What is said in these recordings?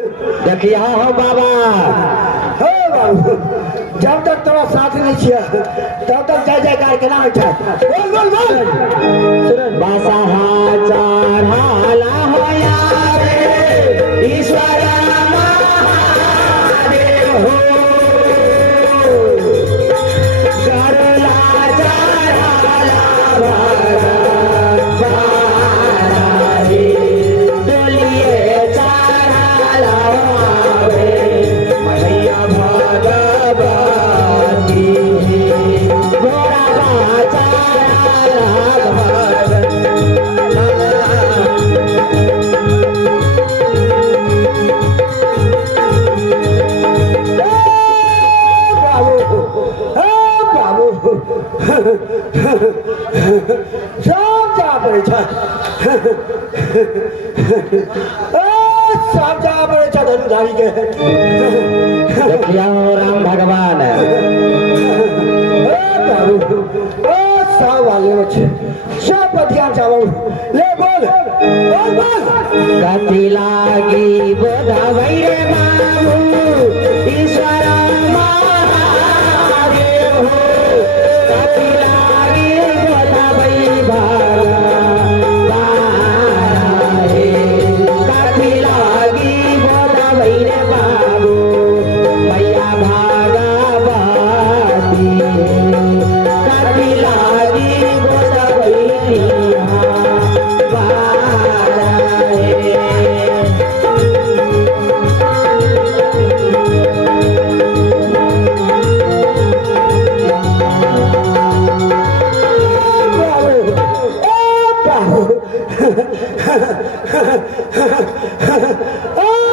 देखिया हो बाबा हो बाबू जब तक तोरा साथ नहीं छिया तब तक जय जयकार केना उठा बोल बोल बोल बासा चढ़ाला हो यारे ईश्वर महादेव हो करला चढ़ाला बारे डोलिए चढ़ाला आवे मैया भगवती घोड़ा चढ़ाला सब जा पड़े सब जा पड़े धनुधारी के देखिया हो राम भगवान सब वाले सब ध्यान चावल ले बोल बोल बोल कथी लागी बोधवै रे बाबू ईश्वर महादेव हो कथी लागी बोधवै भगवान कथी लागी बोधवै रे बाबू मैया भगवती कथी लागी बोधवै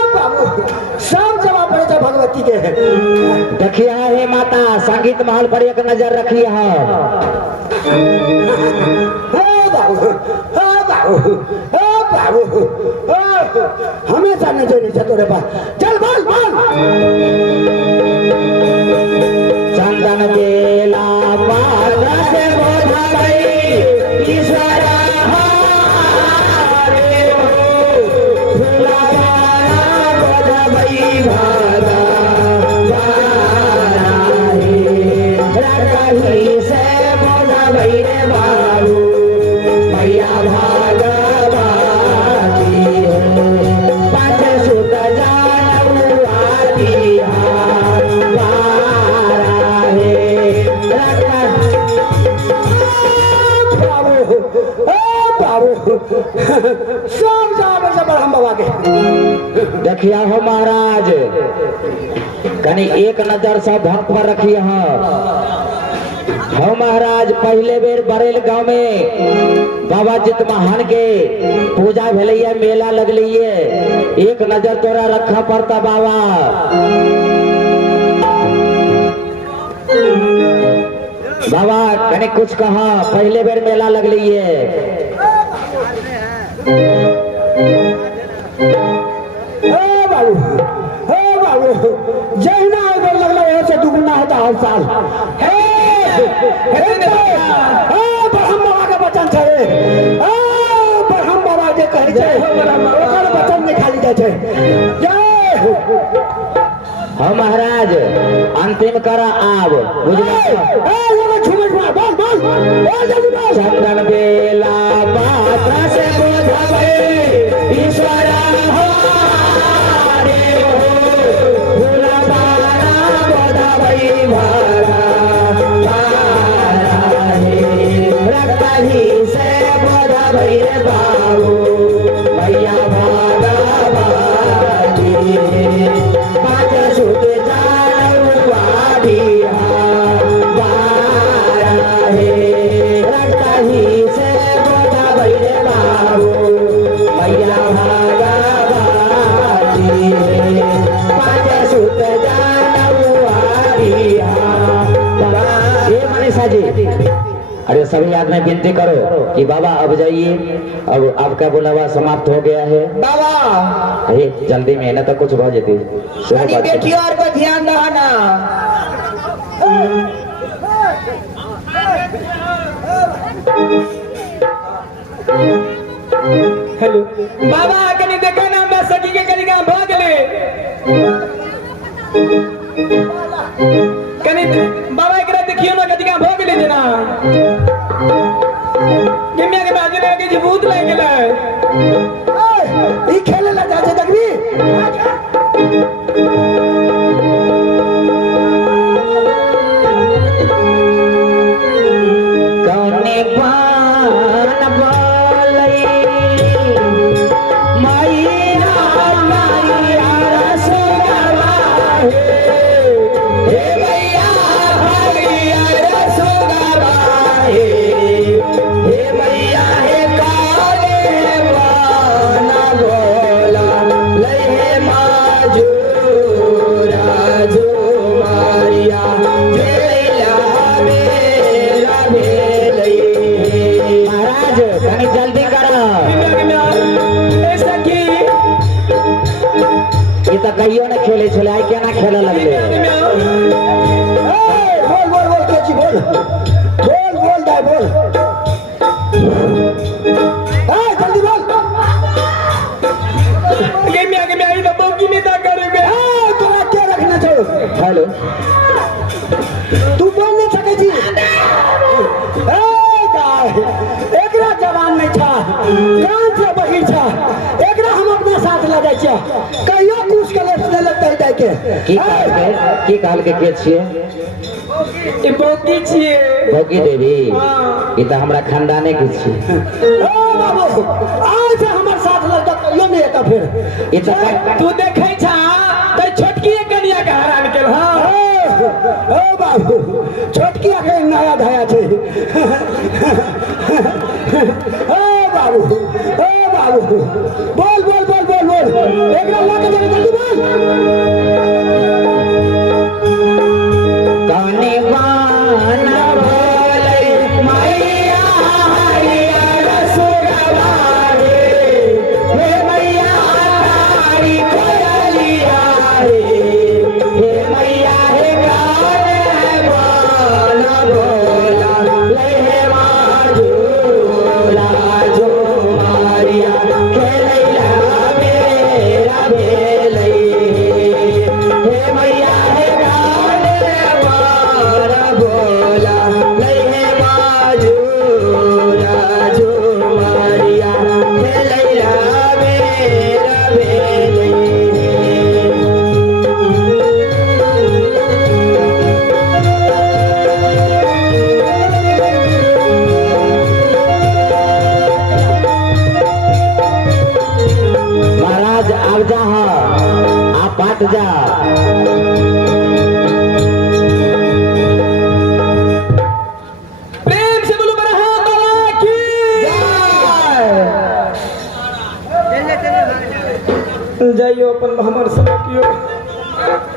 सब जमा पड़े थे भगवती के देखिया हे माता संगीत महल पर एक नजर रखिए हो हमेशा नजर नहीं था तोरे पास चल बोल बोल चंदन बेला पात्र से बोधवै ईश्वर महादेव हो फूला पाना बोधवै भगवान रखही से बोधवै रे बाबू मैया भगवती पाँच सुत जानऊ आतिहा सब जावे से बड़हम बाबा के देखिया हो महाराज कनी एक नजर सब भक्त पर रखिए हो महाराज पहले बेर बरेल गांव में बाबा जित महान के पूजा भेलैया मेला लगलिए एक नजर तोरा रखा पड़ता बाबा बाबा कने कुछ कहा पहले बेर मेला लगलिए बाबू जहिना अगर लगला यहाँ से दुगुना होता हर साल ब्रह्म बाबा के वचन छे ब्रह्म बाबा जे कहै छै ओकर वचन में खाली जाय छै जय हो महाराज अंतिम करा आब बुझना बोल बोल जल्दी बोल चंदन बेला पात्र से बोधवै ईश्वर महादेव हो फूला पाना बोधवै भगवान रखही से बोधवै रे बाबू मैया भगवती पाँच सुत जानऊ आतिहा रखही से बोधवै रे बाबू मैया भगवती पाँच सुत जानऊ आतिहा ये मनीषा जी अरे सभी आदमी विनती करो कि बाबा अब जाइए अब आपका बुलावा समाप्त हो गया है बाबा अरे जल्दी में ना तो कुछ हो जाती बेटियों और को ध्यान रखना हेलो बाबा कनी देखो ना बस सकी के कनी का भाग ले कनी बाबा एकरा देखियो ना कदी का भोग ले देना गिमिया के बाजे लगे जी भूत लग गेला ई खेले ला जा छै देखबी कौने पान बोलई मैया मैया रसगवा हे मैया मैया रसगवा हे मैया हे काले पान बोला लई हे माजूरा जो मारिया भेला मेरा भेलई महाराज कनी जल्दी करो ऐसा की ये तो कहियो ना खेले छले आई केना खेले लगले बोल बोल बोल केची बोल बोल बोल दाई बोल जल्दी बोल गिमिया के आई तो भोगी नहीं दा करेगे तोरा क्या रखना चाहिए हेलो तू बोल नहीं सके जी एकरा जवान नहीं था कान से बही था एकरा हम अपने साथ ले जाए छियै कहियो कुछ के ले लगते जाए के की काल के छिए ये भोगी छिए भोगी देवी ई तो हमरा खानदाने के छिए बाबू आज से हमारे साथ लगता कहियो नहीं आता फिर ई तो तू देखे छा तो छोटकी कनिया के हरान के ओ बाबू छोटकी आके नया धाया थे ओ बाबू बोल बोल बोल बोल बोल एकरा लाके जरा जल्दी बोल कौने पान बोलई मैया मैया रसगवा हे मैया तारी कोयलिया हे मैया हे काले पान बोला लई हे माजूरा जो मारिया खेलैला मेरा भेलई हे मैया हे काले पान बोला लई हे माजूरा जो मारिया खेलैला मेरा भेलई महाराज आप जा आप पाट जा प्रेम से बोलो बड़ा हाँ बाबा की जाइयो अपन हमर समय कियो